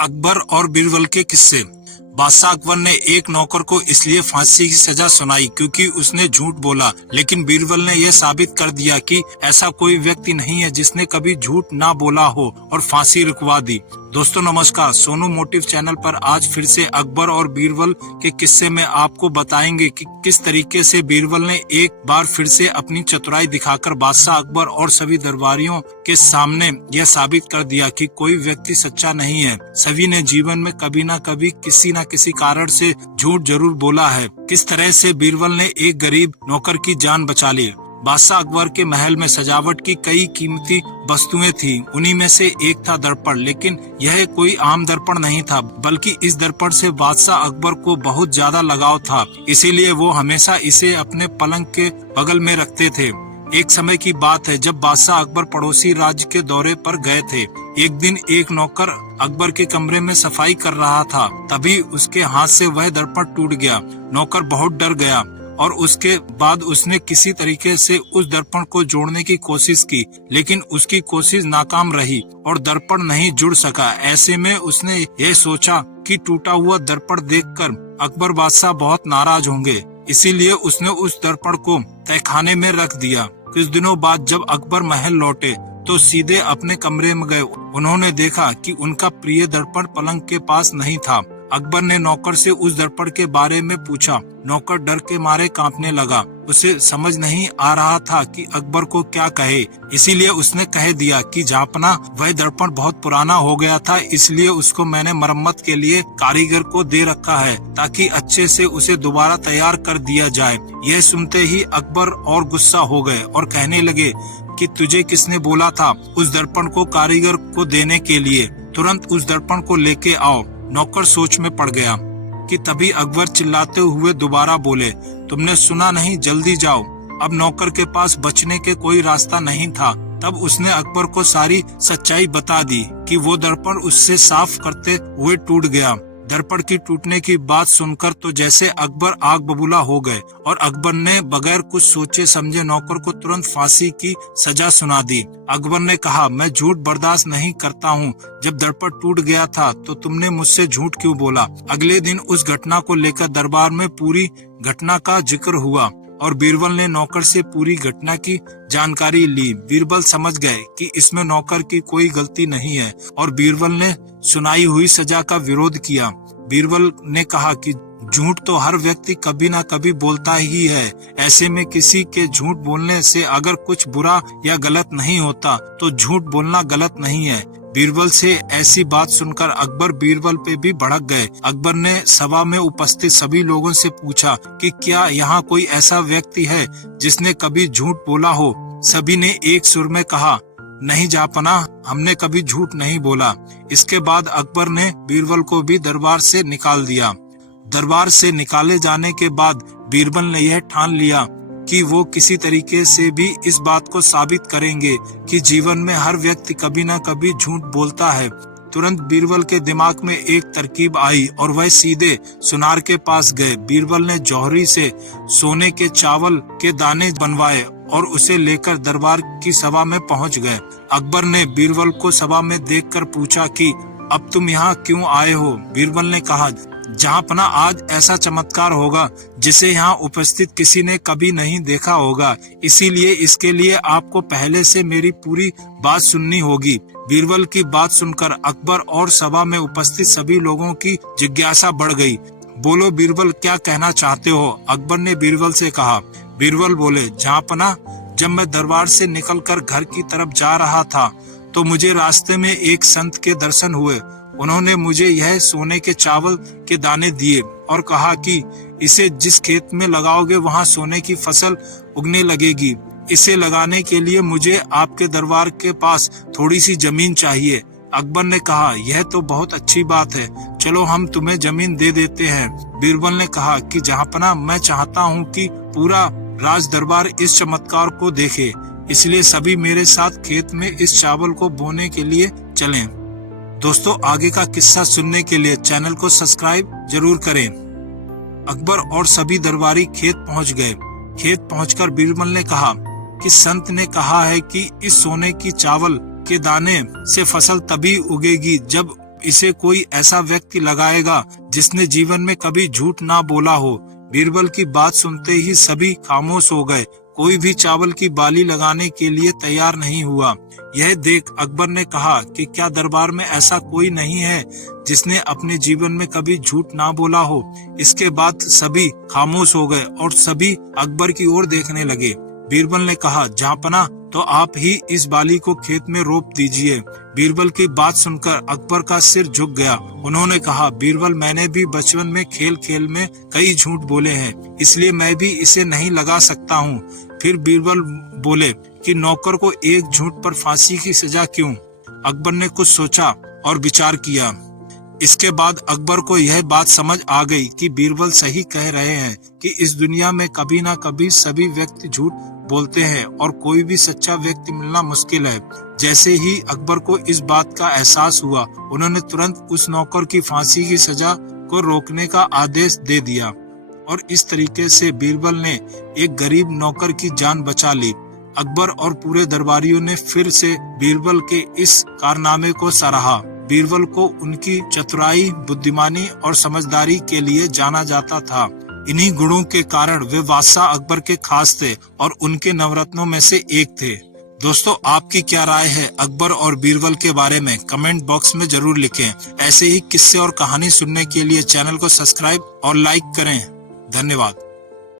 अकबर और बीरबल के किस्से। बादशाह अकबर ने एक नौकर को इसलिए फांसी की सजा सुनाई क्योंकि उसने झूठ बोला, लेकिन बीरबल ने यह साबित कर दिया कि ऐसा कोई व्यक्ति नहीं है जिसने कभी झूठ ना बोला हो और फांसी रुकवा दी। दोस्तों नमस्कार, सोनू मोटिव चैनल पर आज फिर से अकबर और बीरबल के किस्से में आपको बताएंगे कि किस तरीके से बीरबल ने एक बार फिर से अपनी चतुराई दिखाकर बादशाह अकबर और सभी दरबारियों के सामने यह साबित कर दिया कि कोई व्यक्ति सच्चा नहीं है। सभी ने जीवन में कभी न कभी किसी न किसी कारण से झूठ जरूर बोला है। किस तरह से बीरबल ने एक गरीब नौकर की जान बचा ली। बादशाह अकबर के महल में सजावट की कई कीमती वस्तुएं थी। उन्हीं में से एक था दर्पण, लेकिन यह कोई आम दर्पण नहीं था, बल्कि इस दर्पण से बादशाह अकबर को बहुत ज्यादा लगाव था। इसीलिए वो हमेशा इसे अपने पलंग के बगल में रखते थे। एक समय की बात है जब बादशाह अकबर पड़ोसी राज्य के दौरे पर गए थे। एक दिन एक नौकर अकबर के कमरे में सफाई कर रहा था, तभी उसके हाथ से वह दर्पण टूट गया। नौकर बहुत डर गया और उसके बाद उसने किसी तरीके से उस दर्पण को जोड़ने की कोशिश की, लेकिन उसकी कोशिश नाकाम रही और दर्पण नहीं जुड़ सका। ऐसे में उसने यह सोचा कि टूटा हुआ दर्पण देखकर अकबर बादशाह बहुत नाराज होंगे, इसीलिए उसने उस दर्पण को तहखाने में रख दिया। कुछ दिनों बाद जब अकबर महल लौटे तो सीधे अपने कमरे में गए। उन्होंने देखा कि उनका प्रिय दर्पण पलंग के पास नहीं था। अकबर ने नौकर से उस दर्पण के बारे में पूछा। नौकर डर के मारे कांपने लगा। उसे समझ नहीं आ रहा था कि अकबर को क्या कहे, इसीलिए उसने कह दिया कि जहाँपना वह दर्पण बहुत पुराना हो गया था, इसलिए उसको मैंने मरम्मत के लिए कारीगर को दे रखा है ताकि अच्छे से उसे दोबारा तैयार कर दिया जाए। यह सुनते ही अकबर और गुस्सा हो गए और कहने लगे कि तुझे किसने बोला था उस दर्पण को कारीगर को देने के लिए? तुरंत उस दर्पण को लेके आओ। नौकर सोच में पड़ गया कि तभी अकबर चिल्लाते हुए दोबारा बोले, तुमने सुना नहीं, जल्दी जाओ। अब नौकर के पास बचने के कोई रास्ता नहीं था। तब उसने अकबर को सारी सच्चाई बता दी कि वो दर्पण उससे साफ करते हुए टूट गया। दर्पण की टूटने की बात सुनकर तो जैसे अकबर आग बबूला हो गए और अकबर ने बगैर कुछ सोचे समझे नौकर को तुरंत फांसी की सजा सुना दी। अकबर ने कहा, मैं झूठ बर्दाश्त नहीं करता हूँ। जब दर्पण टूट गया था तो तुमने मुझसे झूठ क्यों बोला? अगले दिन उस घटना को लेकर दरबार में पूरी घटना का जिक्र हुआ और बीरबल ने नौकर से पूरी घटना की जानकारी ली। बीरबल समझ गए कि इसमें नौकर की कोई गलती नहीं है और बीरबल ने सुनाई हुई सजा का विरोध किया। बीरबल ने कहा कि झूठ तो हर व्यक्ति कभी ना कभी बोलता ही है। ऐसे में किसी के झूठ बोलने से अगर कुछ बुरा या गलत नहीं होता तो झूठ बोलना गलत नहीं है। बीरबल से ऐसी बात सुनकर अकबर बीरबल पे भी भड़क गए। अकबर ने सभा में उपस्थित सभी लोगों से पूछा कि क्या यहाँ कोई ऐसा व्यक्ति है जिसने कभी झूठ बोला हो? सभी ने एक सुर में कहा, नहीं जापना, हमने कभी झूठ नहीं बोला। इसके बाद अकबर ने बीरबल को भी दरबार से निकाल दिया। दरबार से निकाले जाने के बाद बीरबल ने यह ठान लिया कि वो किसी तरीके से भी इस बात को साबित करेंगे कि जीवन में हर व्यक्ति कभी न कभी झूठ बोलता है। तुरंत बीरबल के दिमाग में एक तरकीब आई और वह सीधे सुनार के पास गए। बीरबल ने जौहरी से सोने के चावल के दाने बनवाए और उसे लेकर दरबार की सभा में पहुंच गए। अकबर ने बीरबल को सभा में देखकर पूछा कि अब तुम यहाँ क्यों आए हो? बीरबल ने कहा, जहाँपना आज ऐसा चमत्कार होगा जिसे यहाँ उपस्थित किसी ने कभी नहीं देखा होगा, इसीलिए इसके लिए आपको पहले से मेरी पूरी बात सुननी होगी। बीरबल की बात सुनकर अकबर और सभा में उपस्थित सभी लोगों की जिज्ञासा बढ़ गई। बोलो बीरबल, क्या कहना चाहते हो? अकबर ने बीरबल से कहा। बीरबल बोले, जहाँपना, जब मैं दरबार से निकलकर घर की तरफ जा रहा था तो मुझे रास्ते में एक संत के दर्शन हुए। उन्होंने मुझे यह सोने के चावल के दाने दिए और कहा कि इसे जिस खेत में लगाओगे वहां सोने की फसल उगने लगेगी। इसे लगाने के लिए मुझे आपके दरबार के पास थोड़ी सी जमीन चाहिए। अकबर ने कहा, यह तो बहुत अच्छी बात है, चलो हम तुम्हें जमीन दे देते हैं। बीरबल ने कहा कि जहाँपना, मैं चाहता हूँ कि पूरा राज दरबार इस चमत्कार को देखे, इसलिए सभी मेरे साथ खेत में इस चावल को बोने के लिए चलें। दोस्तों, आगे का किस्सा सुनने के लिए चैनल को सब्सक्राइब जरूर करें। अकबर और सभी दरबारी खेत पहुंच गए। खेत पहुंचकर बीरबल ने कहा कि संत ने कहा है कि इस सोने की चावल के दाने से फसल तभी उगेगी जब इसे कोई ऐसा व्यक्ति लगाएगा जिसने जीवन में कभी झूठ ना बोला हो। बीरबल की बात सुनते ही सभी खामोश हो गए। कोई भी चावल की बाली लगाने के लिए तैयार नहीं हुआ। यह देख अकबर ने कहा कि क्या दरबार में ऐसा कोई नहीं है जिसने अपने जीवन में कभी झूठ ना बोला हो। इसके बाद सभी खामोश हो गए और सभी अकबर की ओर देखने लगे। बीरबल ने कहा, जहाँपना, तो आप ही इस बाली को खेत में रोप दीजिए। बीरबल की बात सुनकर अकबर का सिर झुक गया। उन्होंने कहा, बीरबल, मैंने भी बचपन में खेल खेल में कई झूठ बोले हैं, इसलिए मैं भी इसे नहीं लगा सकता हूँ। फिर बीरबल बोले कि नौकर को एक झूठ पर फांसी की सजा क्यों? अकबर ने कुछ सोचा और विचार किया। इसके बाद अकबर को यह बात समझ आ गई कि बीरबल सही कह रहे हैं कि इस दुनिया में कभी ना कभी सभी व्यक्ति झूठ बोलते हैं और कोई भी सच्चा व्यक्ति मिलना मुश्किल है। जैसे ही अकबर को इस बात का एहसास हुआ, उन्होंने तुरंत उस नौकर की फांसी की सजा को रोकने का आदेश दे दिया और इस तरीके से बीरबल ने एक गरीब नौकर की जान बचा ली। अकबर और पूरे दरबारियों ने फिर से बीरबल के इस कारनामे को सराहा। बीरबल को उनकी चतुराई, बुद्धिमानी और समझदारी के लिए जाना जाता था। इन्हीं गुणों के कारण वे बादशाह अकबर के खास थे और उनके नवरत्नों में से एक थे। दोस्तों, आपकी क्या राय है अकबर और बीरबल के बारे में? कमेंट बॉक्स में जरूर लिखें। ऐसे ही किस्से और कहानी सुनने के लिए चैनल को सब्सक्राइब और लाइक करें। धन्यवाद।